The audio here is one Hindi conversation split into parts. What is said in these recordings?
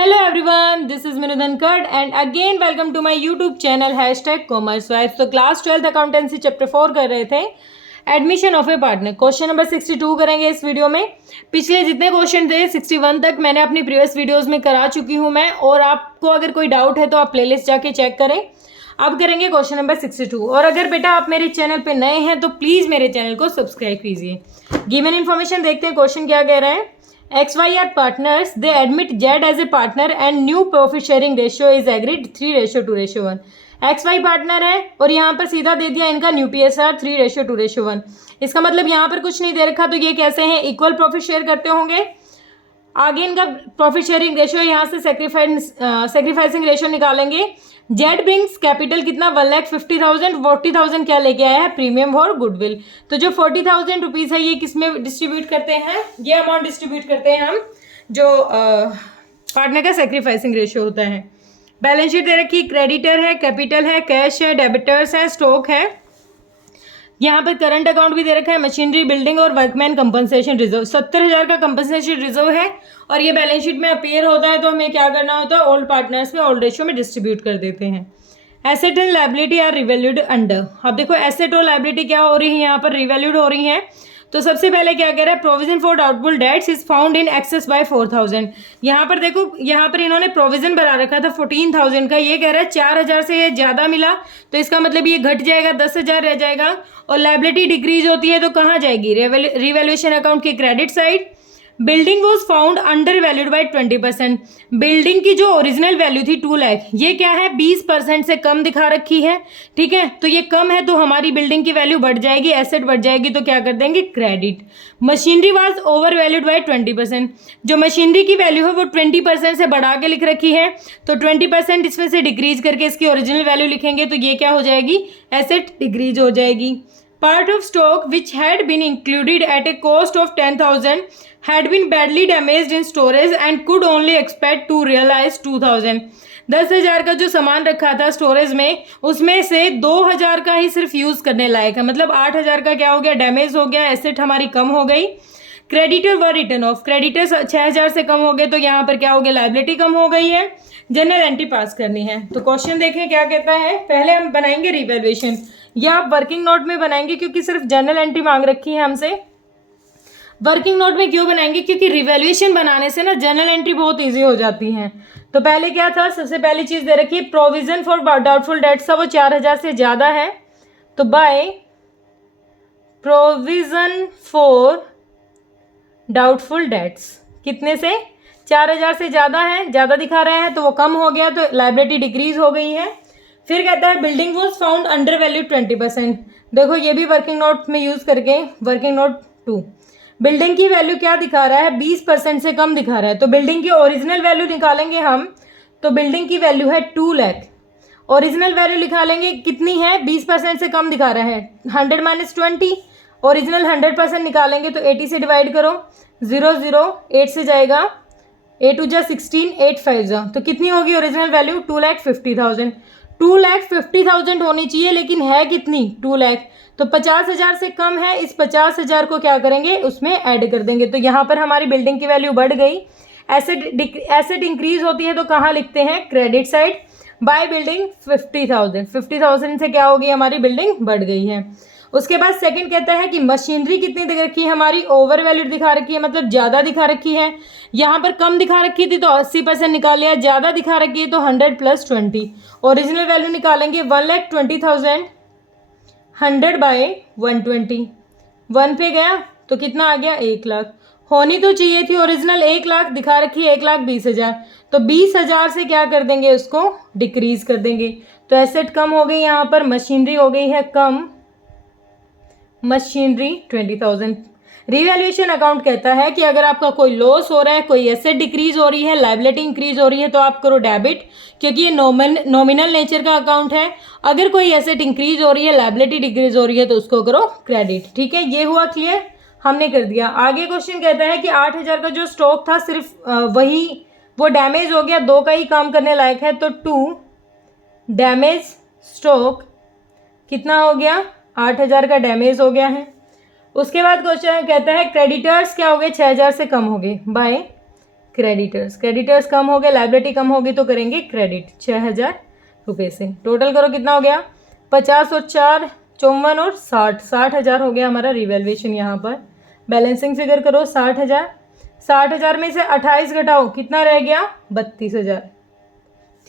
Hello everyone, this is Minu Dhankad and again welcome to my YouTube channel #CommerceWise। तो क्लास 12th अकाउंटेंसी चैप्टर 4 कर रहे थे admission of A partner. Question number 62 करेंगे इस वीडियो में। पिछले जितने क्वेश्चन थे 61 तक मैंने अपनी प्रीवियस वीडियोस में करा चुकी हूँ मैं, और आपको अगर कोई डाउट है तो आप प्लेलिस्ट जाके चेक करें। अब करेंगे क्वेश्चन नंबर 62। और अगर बेटा आप मेरे चैनल पे नए हैं तो प्लीज़ मेरे चैनल को सब्सक्राइब कीजिए। गिवन इन्फॉर्मेशन देखते हैं क्वेश्चन क्या कह रहा है। XY are partners, they admit Z as a partner and new profit sharing ratio is agreed 3:2:1। XY partner है और यहाँ पर सीधा दे दिया इनका न्यू PSR 3:2:1। इसका मतलब यहाँ पर कुछ नहीं दे रखा, तो ये कैसे हैं, इक्वल प्रॉफिट शेयर करते होंगे। आगे इनका प्रॉफिट शेयरिंग रेशियो यहाँ से सेक्रीफाइसिंग रेशियो निकालेंगे। जेड ब्रिंग्स कैपिटल कितना 1,50,000, 40,000 क्या लेके आया है, प्रीमियम और गुडविल। तो जो 40,000 रुपीज़ है ये किस में डिस्ट्रीब्यूट करते हैं, ये अमाउंट डिस्ट्रीब्यूट करते हैं हम जो पार्टनर का सेक्रीफाइसिंग रेशियो होता है। बैलेंस शीट दे रखी, क्रेडिटर है, कैपिटल है, कैश है, डेबिटर्स है, स्टॉक है। यहाँ पर करंट अकाउंट भी दे रखा है, मशीनरी, बिल्डिंग और वर्कमैन कंपनसेशन रिजर्व। 70,000 का कंपनसेशन रिजर्व है और ये बैलेंस शीट में अपीयर होता है, तो हमें क्या करना होता है, ओल्ड पार्टनर्स में ओल्ड रेशियो में डिस्ट्रीब्यूट कर देते हैं। Asset and liability are revalued under. अब देखो एसेट और लायबिलिटी क्या हो रही है, यहाँ पर रिवैल्यूड हो रही है। तो सबसे पहले क्या कह रहा है, provision for doubtful debts is found in excess by 4,000। यहाँ पर देखो, यहाँ पर इन्होंने प्रोविजन बना रखा था 14,000 का, ये कह रहा है 4,000 से ज़्यादा मिला, तो इसका मतलब ये घट जाएगा, 10,000 रह जाएगा। और लायबिलिटी डिक्रीज होती है तो कहाँ जाएगी, रिवैल्यूएशन अकाउंट की credit side. Building was found under valued by 20%। Building की जो ओरिजिनल वैल्यू थी 2 लाख, ये क्या है 20% से कम दिखा रखी है। ठीक है, तो ये कम है तो हमारी बिल्डिंग की वैल्यू बढ़ जाएगी, एसेट बढ़ जाएगी, तो क्या कर देंगे, credit. Machinery was over valued by 20%। जो मशीनरी की वैल्यू है वो 20% से बढ़ा के लिख रखी है, तो 20% इसमें से डिक्रीज करके इसकी ओरिजिनल वैल्यू लिखेंगे, तो ये क्या हो जाएगी, एसेट डिक्रीज हो जाएगी। Part of stock which had been included at a cost of 10,000 had been badly damaged in storage and could only expect to realize 2,000। 10,000 का जो सामान रखा था स्टोरेज में, उसमें से 2,000 का ही सिर्फ यूज़ करने लायक है, मतलब 8,000 का क्या हो गया, डैमेज हो गया, एसेट हमारी कम हो गई। क्रेडिटर व रिटर्न ऑफ, क्रेडिटर 6,000 से कम हो गए, तो यहाँ पर क्या हो गया, लायबिलिटी कम हो गई है। जनरल एंट्री पास करनी है, तो क्वेश्चन देखें क्या कहता है। पहले हम बनाएंगे रिवैल्यूएशन, या आप वर्किंग नोट में बनाएंगे क्योंकि सिर्फ जनरल एंट्री मांग रखी है हमसे। वर्किंग नोट में क्यों बनाएंगे, क्योंकि रिवैल्यूएशन बनाने से ना जनरल एंट्री बहुत इजी हो जाती है। तो पहले क्या था, सबसे पहली चीज़ दे रखी है, प्रोविजन फॉर डाउटफुल डेट्स था वो 4,000 से ज़्यादा है, तो by provision for doubtful dates कितने से, 4,000 से ज़्यादा है, ज़्यादा दिखा रहे हैं तो वो कम हो गया, तो लायबिलिटी डिक्रीज हो गई है। फिर कहता है building was found under value 20%। देखो ये भी वर्किंग नोट में यूज़ करके, वर्किंग नोट 2, बिल्डिंग की वैल्यू क्या दिखा रहा है, 20% से कम दिखा रहा है, तो बिल्डिंग की ओरिजिनल वैल्यू निकालेंगे हम, तो बिल्डिंग की वैल्यू है 2 लाख। ओरिजिनल वैल्यू निकालेंगे कितनी है, 20% से कम दिखा रहा है, 100 - 20। ओरिजिनल 100% निकालेंगे तो 80 से डिवाइड करो, 0 0 8 से जाएगा, 8 × 16, 8 5 तो कितनी होगी ओरिजिनल वैल्यू, 2,50,000। 2,50,000 होनी चाहिए, लेकिन है कितनी, 2 लाख, तो 50,000 से कम है। इस 50,000 को क्या करेंगे, उसमें ऐड कर देंगे, तो यहाँ पर हमारी बिल्डिंग की वैल्यू बढ़ गई। एसेट इंक्रीज होती है तो कहाँ लिखते हैं, क्रेडिट साइड। बाय बिल्डिंग 50,000, 50,000 से क्या होगी, हमारी बिल्डिंग बढ़ गई है। उसके बाद सेकंड कहता है कि मशीनरी कितनी दिखा रखी है, हमारी ओवर वैल्यूड दिखा रखी है, मतलब ज़्यादा दिखा रखी है। यहाँ पर कम दिखा रखी थी तो 80% निकाल लिया, ज़्यादा दिखा रखी है तो 100 + 20। ओरिजिनल वैल्यू निकालेंगे 1,20,000, 100 / 120, 1 पे गया तो कितना आ गया, 1 लाख। होनी तो चाहिए थी ओरिजिनल 1 लाख, दिखा रखी है 1,20,000, तो 20,000 से क्या कर देंगे, उसको डिक्रीज कर देंगे, तो एसेट कम हो गई, यहाँ पर मशीनरी हो गई है कम, मशीनरी 20,000। रिवैल्यूएशन अकाउंट कहता है कि अगर आपका कोई लॉस हो रहा है, कोई एसेट डिक्रीज हो रही है, लायबिलिटी इंक्रीज हो रही है, तो आप करो डेबिट, क्योंकि ये नॉमिनल नेचर का अकाउंट है। अगर कोई एसेट इंक्रीज हो रही है, लायबिलिटी डिक्रीज हो रही है, तो उसको करो क्रेडिट। ठीक है, ये हुआ क्लियर, हमने कर दिया। आगे क्वेश्चन कहता है कि 8,000 का जो स्टॉक था सिर्फ वो डैमेज हो गया, 2 का ही काम करने लायक है, तो 2 डैमेज स्टॉक कितना हो गया, 8,000 का डैमेज हो गया है। उसके बाद क्वेश्चन कहता है क्रेडिटर्स क्या हो गए, 6,000 से कम हो गए, बाय क्रेडिटर्स, क्रेडिटर्स कम हो गए, लाइबिलिटी कम होगी तो करेंगे क्रेडिट 6,000 रुपये से। टोटल करो कितना हो गया, 50 और 4 54 और 60,000 हो गया हमारा रिवैल्यूएशन यहाँ पर। बैलेंसिंग फिगर करो 60,000, 60,000 में से 28 घटाओ कितना रह गया, 32,000।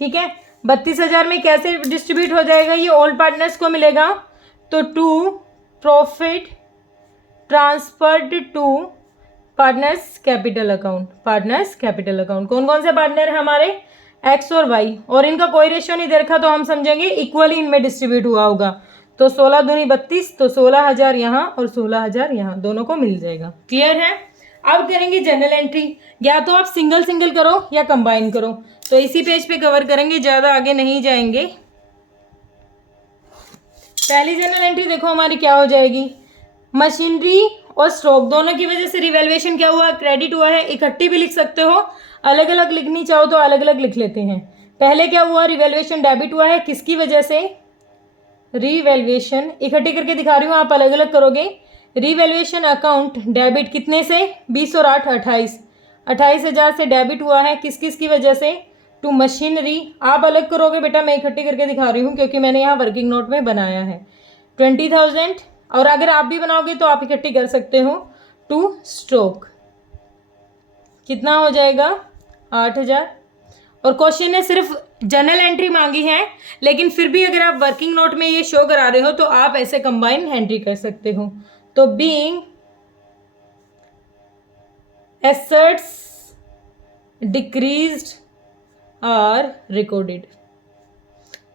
ठीक है, 32,000 में कैसे डिस्ट्रीब्यूट हो जाएगा, ये ऑल पार्टनर्स को मिलेगा। तो to profit transferred to partners capital account, partners capital account. कौन कौन से पार्टनर है हमारे, एक्स और वाई, और इनका कोई रेशियो नहीं दे रखा तो हम समझेंगे इक्वली इनमें डिस्ट्रीब्यूट हुआ होगा। तो 16 दूनी 32, तो 16,000 यहाँ और 16,000 यहाँ, दोनों को मिल जाएगा। क्लियर है। अब करेंगे जनरल एंट्री, या तो आप सिंगल सिंगल करो या कंबाइन करो, तो इसी पेज पे कवर करेंगे, ज़्यादा आगे नहीं जाएंगे। पहली जनरल एंट्री देखो हमारी क्या हो जाएगी, मशीनरी और स्टॉक दोनों की वजह से रिवैल्यूएशन क्या हुआ, क्रेडिट हुआ है। इकट्ठी भी लिख सकते हो, अलग अलग लिखनी चाहो तो अलग अलग लिख लेते हैं। पहले क्या हुआ, रिवैल्यूएशन डेबिट हुआ है, किसकी वजह से, रिवैल्यूएशन इकट्ठी करके दिखा रही हूँ, आप अलग अलग करोगे। रिवैल्यूएशन अकाउंट डेबिट कितने से, 20 और 8 28, 28,000 से डेबिट हुआ है, किस किस की वजह से, टू मशीनरी। आप अलग करोगे बेटा, मैं इकट्ठी करके दिखा रही हूँ क्योंकि मैंने यहाँ वर्किंग नोट में बनाया है। 20,000, और अगर आप भी बनाओगे तो आप इकट्ठी कर सकते हो, टू स्टॉक कितना हो जाएगा, 8,000। और क्वेश्चन ने सिर्फ जनरल एंट्री मांगी है, लेकिन फिर भी अगर आप वर्किंग नोट में ये शो करा रहे हो तो आप ऐसे कंबाइन एंट्री कर सकते हो। तो being assets decreased are recorded,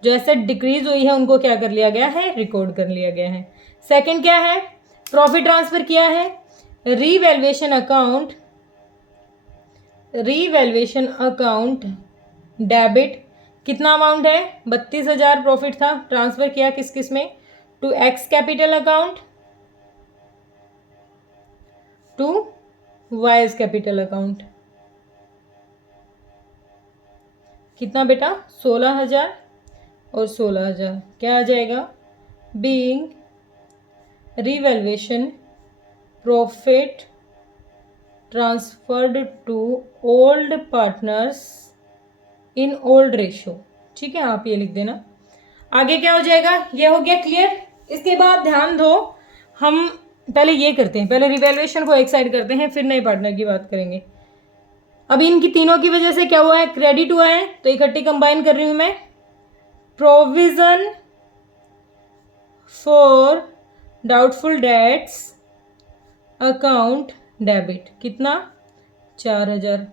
जो एसेट डिक्रीज हुई है उनको क्या कर लिया गया है, रिकॉर्ड कर लिया गया है। सेकंड क्या है, प्रॉफिट ट्रांसफर किया है, revaluation account, revaluation account debit, कितना अमाउंट है, 32,000 प्रॉफिट था, ट्रांसफर किया किस किस में, to X capital account, to Y capital account. कितना बेटा, 16,000 और 16,000, क्या आ जाएगा, being revaluation profit transferred to old partners in old ratio. ठीक है, आप ये लिख देना। आगे क्या हो जाएगा, ये हो गया क्लियर। इसके बाद ध्यान दो, हम पहले ये करते हैं, पहले रिवैल्यूएशन को एक साइड करते हैं, फिर नए पार्टनर की बात करेंगे। अभी इनकी तीनों की वजह से क्या हुआ है, क्रेडिट हुआ है, तो इकट्ठी कंबाइन कर रही हूं मैं। Provision for doubtful dates account debit, कितना, 4,000।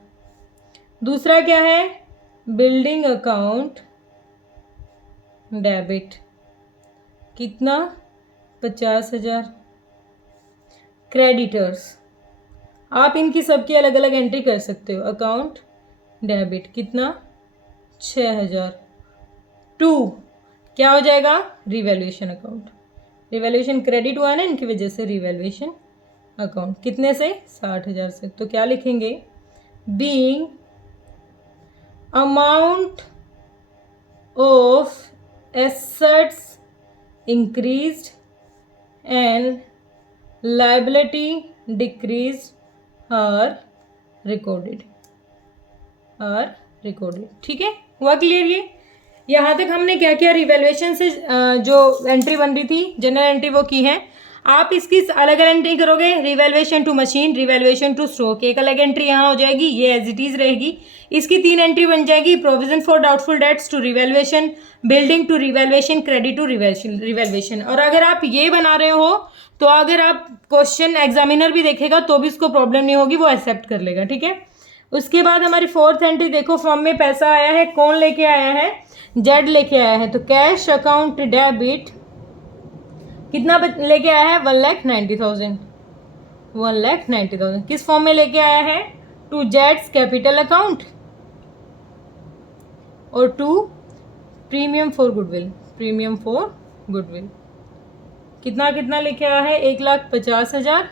दूसरा क्या है, बिल्डिंग अकाउंट डेबिट, कितना, 50,000। क्रेडिटर्स, आप इनकी सबकी अलग अलग एंट्री कर सकते हो, अकाउंट डेबिट कितना, 6,000। टू क्या हो जाएगा, रिवैल्यूएशन अकाउंट, रिवैल्यूएशन क्रेडिट हुआ है ना इनकी वजह से, रिवैल्यूएशन अकाउंट कितने से, 60,000 से। तो क्या लिखेंगे, being amount of assets increased and liability decreased are recorded, ठीक है, हुआ क्लियर। ये यहाँ तक हमने क्या किया, रिवैल्यूएशन से जो एंट्री बन रही थी जनरल एंट्री वो की है। आप इसकी अलग अलग एंट्री करोगे, revaluation to machine, revaluation to stock, एक अलग एंट्री यहाँ हो जाएगी, ये एज इट इज रहेगी। इसकी 3 एंट्री बन जाएगी, provision for doubtful debts to revaluation, building to revaluation, credit to revaluation. और अगर आप ये बना रहे हो तो अगर आप क्वेश्चन एग्जामिनर भी देखेगा तो भी उसको प्रॉब्लम नहीं होगी, वो एक्सेप्ट कर लेगा। ठीक है, उसके बाद हमारी 4th एंट्री देखो, फॉर्म में पैसा आया है, कौन लेके आया है, जेड लेके आया है। तो कैश अकाउंट डेबिट कितना लेके आया है, 1,90,000, 1,90,000। किस फॉर्म में लेके आया है, टू जेड्स कैपिटल अकाउंट और to premium for goodwill, premium for goodwill. कितना कितना लेके आया है, 1,50,000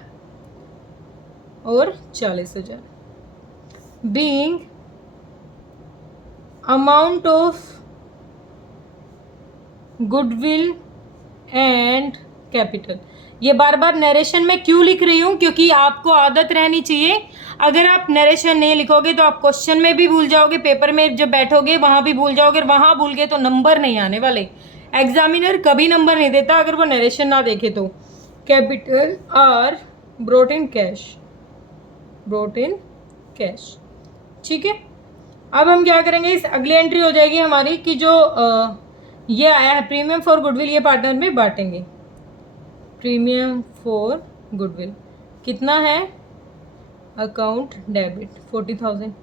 और 40,000। Being amount of goodwill and capital. ये बार बार नरेशन में क्यों लिख रही हूँ, क्योंकि आपको आदत रहनी चाहिए, अगर आप नरेशन नहीं लिखोगे तो आप क्वेश्चन में भी भूल जाओगे, पेपर में जब बैठोगे वहाँ भी भूल जाओगे, वहाँ भूल गए तो नंबर नहीं आने वाले। एग्जामिनर कभी नंबर नहीं देता अगर वो नरेशन ना देखे तो। Capital R brought in cash, brought in cash, ठीक है। अब हम क्या करेंगे, इस अगली एंट्री हो जाएगी हमारी कि जो ये आया है प्रीमियम फॉर गुडविल, ये पार्टनर में बांटेंगे। प्रीमियम फॉर गुडविल कितना है, अकाउंट डेबिट 40,000।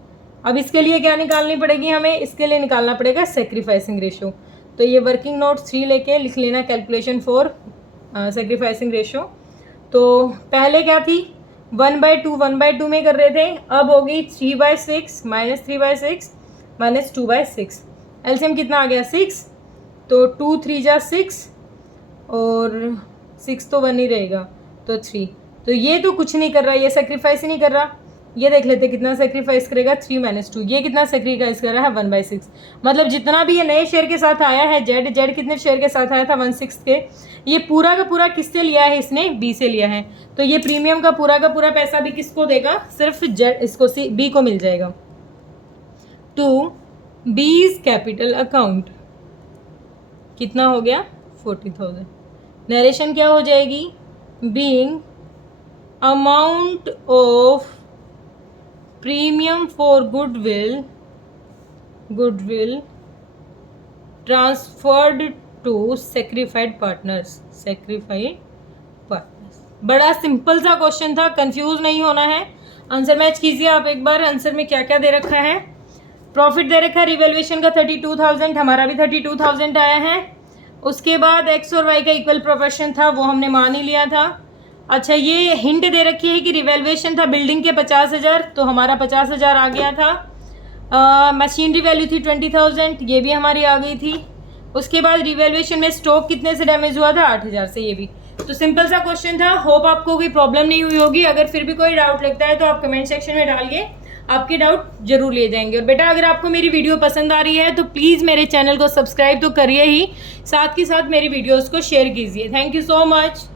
अब इसके लिए क्या निकालनी पड़ेगी हमें, इसके लिए निकालना पड़ेगा सेक्रीफाइसिंग रेशो। तो ये वर्किंग नोट 3 लेके लिख लेना कैलकुलेशन फॉर सेक्रीफाइसिंग रेशो। तो पहले क्या थी 1/2 में कर रहे थे, अब होगी 3/6 माइनस 3/6 माइनस 2/6। एलसीएम कितना आ गया 6, तो 2 3 जा 6 और 6 तो 1 ही रहेगा तो 3। तो ये तो कुछ नहीं कर रहा, ये सेक्रीफाइस ही नहीं कर रहा। ये देख लेते कितना सेक्रीफाइस करेगा 3 - 2, ये कितना सेक्रीफाइस कर रहा है 1/6। मतलब जितना भी ये नए शेयर के साथ आया है जेड कितने शेयर के साथ आया था 1/6 के, ये पूरा का पूरा किससे लिया है, इसने बी से लिया है। तो ये प्रीमियम का पूरा पैसा भी किसको देगा, सिर्फ जेड इसको बी को मिल जाएगा। टू बीज कैपिटल अकाउंट कितना हो गया 40,000। नरेशन क्या हो जाएगी, being amount of premium for goodwill transferred to sacrificed partners, बड़ा सिंपल सा क्वेश्चन था, कंफ्यूज नहीं होना है। आंसर मैच कीजिए आप एक बार, आंसर में क्या क्या दे रखा है। प्रॉफिट दे रखा है रिवैल्यूएशन का 32,000, हमारा भी 32,000 आया है। उसके बाद एक्स और वाई का इक्वल प्रोपोर्शन था, वो हमने मान ही लिया था। अच्छा, ये हिंट दे रखी है कि रिवैल्यूएशन था बिल्डिंग के 50,000, तो हमारा 50,000 आ गया था। मशीनरी वैल्यू थी 20,000, ये भी हमारी आ गई थी। उसके बाद रिवैल्यूएशन में स्टॉक कितने से डैमेज हुआ था 8,000 से, ये भी। तो सिंपल सा क्वेश्चन था, होप आपको कोई प्रॉब्लम नहीं हुई होगी। अगर फिर भी कोई डाउट लगता है तो आप कमेंट सेक्शन में डालिए, आपके डाउट जरूर लिए जाएंगे। और बेटा अगर आपको मेरी वीडियो पसंद आ रही है तो प्लीज़ मेरे चैनल को सब्सक्राइब तो करिए ही, साथ ही साथ मेरी वीडियोस को शेयर कीजिए। Thank you so much.